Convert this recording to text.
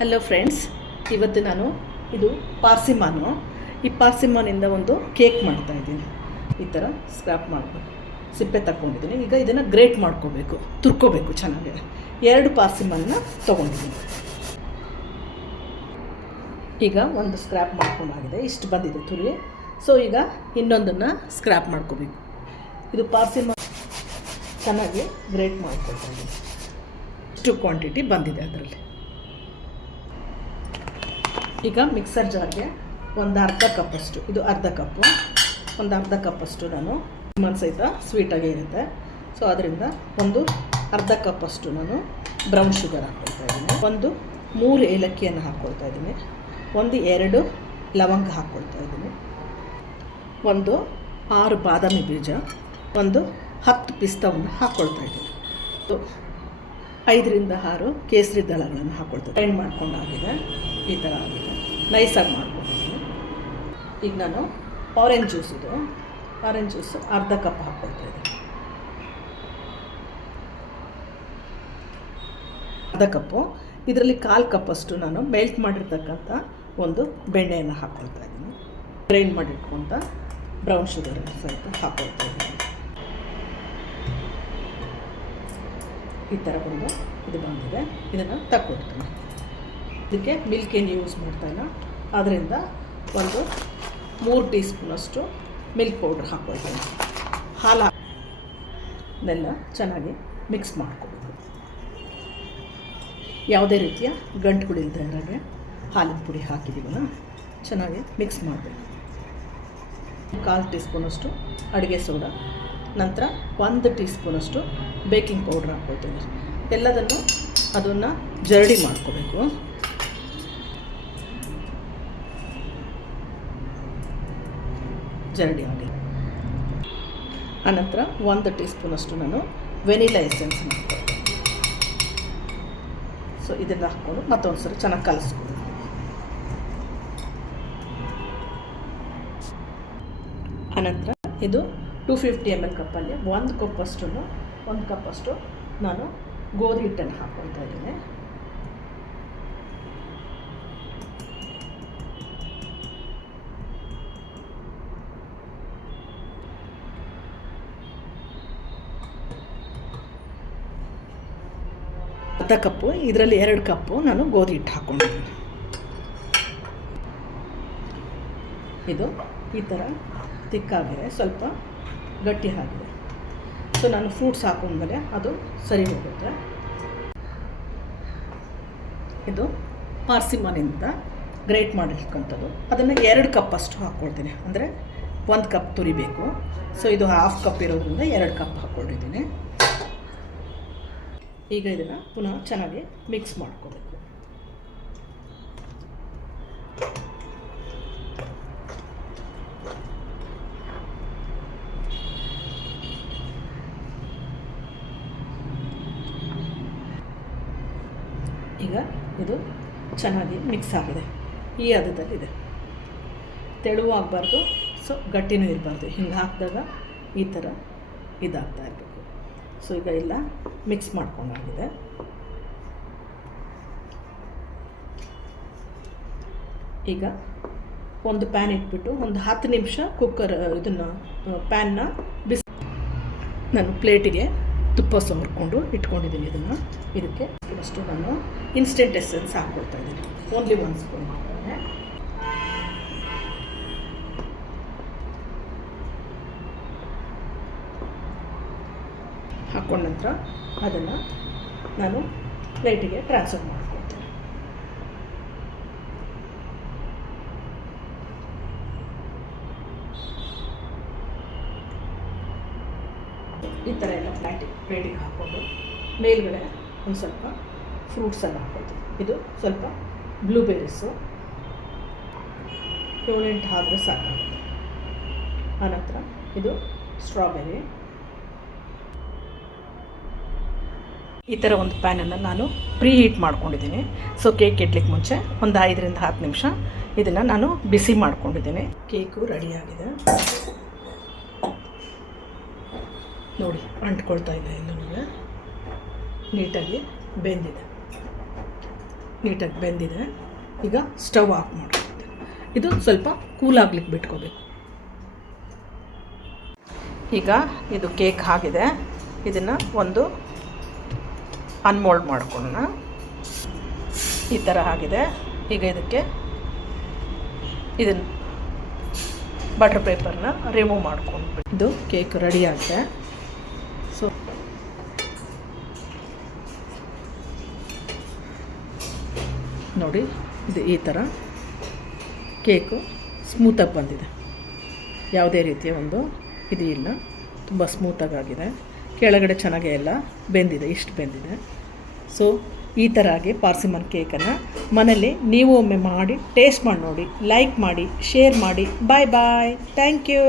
Hello friends, ಇವತ್ತು ನಾನು ಇದು ಪಾರ್ಸಿಮಾನು. ಈ ಪಾರ್ಸಿಮಾನಿಂದ ಒಂದು ಕೇಕ್ ಮಾಡ್ತಾಯಿದ್ದೀನಿ. ಈ ಥರ ಸ್ಕ್ರಾಪ್ ಮಾಡ್ಕೊಂಡು ಸಿಪ್ಪೆ ತಗೊಂಡಿದ್ದೀನಿ. ಈಗ ಇದನ್ನು ಗ್ರೇಟ್ ಮಾಡ್ಕೋಬೇಕು, ತುರ್ಕೋಬೇಕು ಚೆನ್ನಾಗಿ. 2 ಪಾರ್ಸಿಮನ್ನ ತೊಗೊಂಡಿದ್ದೀನಿ. ಈಗ ಒಂದು ಸ್ಕ್ರಾಪ್ ಮಾಡ್ಕೊಂಡಾಗಿದೆ, ಇಷ್ಟು ಬಂದಿದೆ ತುರಿ. ಸೊ ಈಗ ಇನ್ನೊಂದನ್ನು ಸ್ಕ್ರಾಪ್ ಮಾಡ್ಕೋಬೇಕು. ಇದು ಪಾರ್ಸಿಮಾನ್ ಚೆನ್ನಾಗಿ ಗ್ರೇಟ್ ಮಾಡ್ಕೊಳ್ತಾ ಇದ್ದೀನಿ. ಇಷ್ಟು ಕ್ವಾಂಟಿಟಿ ಬಂದಿದೆ ಅದರಲ್ಲಿ. ಈಗ ಮಿಕ್ಸರ್ ಜಾರ್ಗೆ ಒಂದು ಅರ್ಧ ಕಪ್ಪಷ್ಟು, ಇದು ಅರ್ಧ ಕಪ್ಪು, ಒಂದು ಅರ್ಧ ಕಪ್ಪಷ್ಟು ನಾನು ಸಹಿತ ಸ್ವೀಟಾಗೇ ಇರುತ್ತೆ. ಸೊ ಅದರಿಂದ ಒಂದು ಅರ್ಧ ಕಪ್ಪಷ್ಟು ನಾನು ಬ್ರೌನ್ ಶುಗರ್ ಹಾಕ್ಕೊಳ್ತಾ ಇದ್ದೀನಿ. ಒಂದು 3 ಏಲಕ್ಕಿಯನ್ನು ಹಾಕ್ಕೊಳ್ತಾ ಇದ್ದೀನಿ. ಒಂದು 2 ಲವಂಗ ಹಾಕ್ಕೊಳ್ತಾ ಇದ್ದೀನಿ. ಒಂದು 6 ಬಾದಾಮಿ ಬೀಜ, ಒಂದು 10 ಪಿಸ್ತಾವನ್ನು ಹಾಕ್ಕೊಳ್ತಾ ಇದ್ದೀನಿ. 5 ರಿಂದ 6 ಕೇಸರಿ ದಳಗಳನ್ನು ಹಾಕ್ಕೊಳ್ತಾ ಗ್ರೈಂಡ್ ಮಾಡ್ಕೊಂಡಾಗಿದೆ. ಈ ಥರ ಆಗಿದೆ, ನೈಸಾಗಿ ಮಾಡ್ಕೊಂಡಿದ್ದೀನಿ. ಈಗ ನಾನು ಆರೆಂಜ್ ಜ್ಯೂಸು ಅರ್ಧ ಕಪ್ ಹಾಕ್ಕೊಳ್ತಾ ಇದ್ದೀನಿ. ಅರ್ಧ ಕಪ್ಪು. ಇದರಲ್ಲಿ 1/4 ಕಪ್ಪಷ್ಟು ನಾನು ಮೆಲ್ಟ್ ಮಾಡಿರ್ತಕ್ಕಂಥ ಒಂದು ಬೆಣ್ಣೆಯನ್ನು ಹಾಕ್ಕೊಳ್ತಾ ಇದ್ದೀನಿ. ಗ್ರೈಂಡ್ ಮಾಡಿಟ್ಕೊಂತ ಬ್ರೌನ್ ಶುಗರ್ ಸಹಿತ ಹಾಕ್ಕೊಳ್ತಾ ಇದ್ದೀನಿ. ಈ ಥರ ಇದು ಬಂದಿದೆ. ಇದನ್ನು ತಗೊಳ್ತೀನಿ. ಇದಕ್ಕೆ ಮಿಲ್ಕ್ ಏನು ಯೂಸ್ ಮಾಡ್ತಾಯಿಲ್ಲ, ಆದ್ದರಿಂದ ಒಂದು 3 ಟೀ ಸ್ಪೂನಷ್ಟು ಮಿಲ್ಕ್ ಪೌಡ್ರ್ ಹಾಕ್ಕೊಳ್ತೀನಿ. ಹಾಲನ್ನೆಲ್ಲ ಚೆನ್ನಾಗಿ ಮಿಕ್ಸ್ ಮಾಡ್ಕೊಬೇಕು. ಯಾವುದೇ ರೀತಿಯ ಗಂಟುಗಳಿಲ್ಲದೆ ಇರೋಗೆ ಹಾಲಿನ ಪುಡಿ ಹಾಕಿದ್ದೀವಲ್ಲ, ಚೆನ್ನಾಗಿ ಮಿಕ್ಸ್ ಮಾಡಬೇಕು. 1/4 ಟೀ ಸ್ಪೂನಷ್ಟು ಅಡುಗೆ ಸೋಡಾ, ನಂತರ 1 ಟೀ ಸ್ಪೂನಷ್ಟು ಬೇಕಿಂಗ್ ಪೌಡ್ರ್ ಹಾಕ್ಕೊಳ್ತೀನಿ. ಎಲ್ಲದನ್ನು ಅದನ್ನು ಜರಡಿ ಮಾಡ್ಕೋಬೇಕು. ಜರಡಿ ಆಗಿ ಆನಂತರ 1 ಟೀ ಸ್ಪೂನಷ್ಟು ನಾನು ವೆನಿಲಾ ಎಸೆನ್ಸ್ ಮಾಡ್ಕೊಳ್ತೀನಿ. ಸೊ ಇದನ್ನು ಹಾಕ್ಕೊಂಡು ಮತ್ತೊಂದು ಸರಿ ಚೆನ್ನಾಗಿ ಕಲಿಸ್ಕೊಳ್ತೀನಿ. ಆನಂತರ ಇದು 250 ml ಕಪ್ಪಲ್ಲಿ 1 ಕಪ್ಪಷ್ಟು ನಾನು ಗೋಧಿ ಹಿಟ್ಟನ್ನು ಹಾಕ್ಕೊಳ್ತಾ ಇದ್ದೀನಿ. ಅರ್ಧ ಕಪ್ಪು, ಇದರಲ್ಲಿ 2 ಕಪ್ಪು ನಾನು ಗೋಧಿ ಹಿಟ್ಟು ಹಾಕ್ಕೊಂಡಿದ್ದೀನಿ. ಇದು ಈ ಥರ ತಿಕ್ಕಾಗಿದೆ, ಸ್ವಲ್ಪ ಗಟ್ಟಿ ಆಗಿದೆ. ಸೊ ನಾನು ಫ್ರೂಟ್ಸ್ ಹಾಕೊಂಡ್ಮೇಲೆ ಅದು ಸರಿ ಹೋಗುತ್ತೆ. ಇದು ಪಾರ್ಸಿಮಾನಿಂದ ಗ್ರೇಟ್ ಮಾಡಿರ್ತಕ್ಕಂಥದ್ದು. ಅದನ್ನು 2 ಕಪ್ಪಷ್ಟು ಹಾಕ್ಕೊಳ್ತೀನಿ, ಅಂದರೆ 1 ಕಪ್ ತುರಿಬೇಕು. ಸೊ ಇದು 1/2 ಕಪ್ ಇರೋದ್ರಿಂದ 2 ಕಪ್ ಹಾಕ್ಕೊಂಡಿದ್ದೀನಿ. ಈಗ ಇದನ್ನು ಪುನಃ ಚೆನ್ನಾಗಿ ಮಿಕ್ಸ್ ಮಾಡ್ಕೋಬೇಕು. ಈಗ ಇದು ಚೆನ್ನಾಗಿ ಮಿಕ್ಸ್ ಆಗಿದೆ. ಈ ಹದದಲ್ಲಿದೆ. ತೆಳುವೂ ಆಗಬಾರ್ದು, ಸೊ ಗಟ್ಟಿನೂ ಇರಬಾರ್ದು. ಹಿಂಗೆ ಹಾಕಿದಾಗ ಈ ಥರ ಇದಾಗ್ತಾ ಇರಬೇಕು. ಸೊ ಈಗ ಎಲ್ಲ ಮಿಕ್ಸ್ ಮಾಡ್ಕೊಂಡಾಗಿದೆ. ಈಗ ಒಂದು ಪ್ಯಾನ್ ಇಟ್ಬಿಟ್ಟು ಒಂದು 10 ನಿಮಿಷ ಇದನ್ನು ಪ್ಯಾನ್ನ ನಾನು ಪ್ಲೇಟಿಗೆ ತುಪ್ಪ ಸವರ್ಕೊಂಡು ಇಟ್ಕೊಂಡಿದ್ದೀನಿ. ಇದಕ್ಕೆ ಅಷ್ಟು ನಾನು ಇನ್ಸ್ಟೆಂಟ್ ಎಸೆನ್ಸ್ ಹಾಕ್ಕೊಳ್ತಾ ಇದ್ದೀನಿ. Only 1 spoon ಹಾಕ್ಕೊಂಡೆ. ಹಾಕ್ಕೊಂಡ ನಂತರ ಅದನ್ನು ನಾನು ಪ್ಲೇಟಿಗೆ ಟ್ರಾನ್ಸ್ಫರ್ ಮಾಡ್ಕೊಳ್ತೀನಿ. ಈ ಥರ ಎಲ್ಲ ಪ್ಲೇಟಿಗೆ ಹಾಕ್ಕೊಂಡು ಮೇಲ್ಗಡೆ ಒಂದು ಸ್ವಲ್ಪ ಫ್ರೂಟ್ಸನ್ನು ಹಾಕ್ಕೊಳ್ತೀನಿ. ಇದು ಸ್ವಲ್ಪ ಬ್ಲೂಬೆರೀಸು 7-8 ಆದರೆ ಸಾಕಾಗುತ್ತೆ. ಆನಂತರ ಇದು ಸ್ಟ್ರಾಬೆರಿ. ಈ ಥರ ಒಂದು ಪ್ಯಾನನ್ನು ನಾನು ಪ್ರೀ ಹೀಟ್ ಮಾಡ್ಕೊಂಡಿದ್ದೀನಿ. ಸೊ ಕೇಕ್ ಇಡ್ಲಿಕ್ಕೆ ಮುಂಚೆ ಒಂದು 5 ರಿಂದ 10 ನಿಮಿಷ ಇದನ್ನು ನಾನು ಬಿಸಿ ಮಾಡ್ಕೊಂಡಿದ್ದೀನಿ. ಕೇಕು ರೆಡಿಯಾಗಿದೆ ನೋಡಿ, ಅಂಟ್ಕೊಳ್ತಾ ಇದೆ. ಎಲ್ಲನೂ ನೀಟಾಗಿ ಬೆಂದಿದೆ. ನೀಟಾಗಿ ಬೆಂದಿದೆ. ಈಗ ಸ್ಟವ್ ಆಫ್ ಮಾಡ್ಕೊಳ್ತೀನಿ. ಇದು ಸ್ವಲ್ಪ ಕೂಲಾಗ್ಲಿಕ್ಕೆ ಬಿಟ್ಕೋಬೇಕು. ಈಗ ಇದು ಕೇಕ್ ಆಗಿದೆ. ಇದನ್ನು ಒಂದು ಅನ್ಮೋಲ್ಡ್ ಮಾಡ್ಕೊಳ್ಳೋಣ. ಈ ಥರ ಆಗಿದೆ. ಈಗ ಇದಕ್ಕೆ ಇದನ್ನು ಬಟರ್ ಪೇಪರ್ನ ರಿಮೂವ್ ಮಾಡ್ಕೊಂಡು ಇದು ಕೇಕ್ ರೆಡಿ ಆಗಿದೆ. ಸೊ ನೋಡಿ, ಇದು ಈ ಥರ ಕೇಕು ಸ್ಮೂತಾಗಿ ಬಂದಿದೆ. ಯಾವುದೇ ರೀತಿಯ ಒಂದು ಇದು ಇಲ್ಲ, ತುಂಬ ಸ್ಮೂತಾಗಿದೆ. ಕೆಳಗಡೆ ಚೆನ್ನಾಗೇ ಎಲ್ಲ ಬೆಂದಿದೆ, ಇಷ್ಟು ಬೆಂದಿದೆ. ಸೊ ಈ ಥರ ಆಗಿ ಪಾರ್ಸಿಮನ್ ಕೇಕನ್ನು ಮನೇಲಿ ನೀವು ಒಮ್ಮೆ ಮಾಡಿ ಟೇಸ್ಟ್ ಮಾಡಿ ನೋಡಿ, ಲೈಕ್ ಮಾಡಿ, ಶೇರ್ ಮಾಡಿ. ಬಾಯ್ ಬಾಯ್, ಥ್ಯಾಂಕ್ ಯು.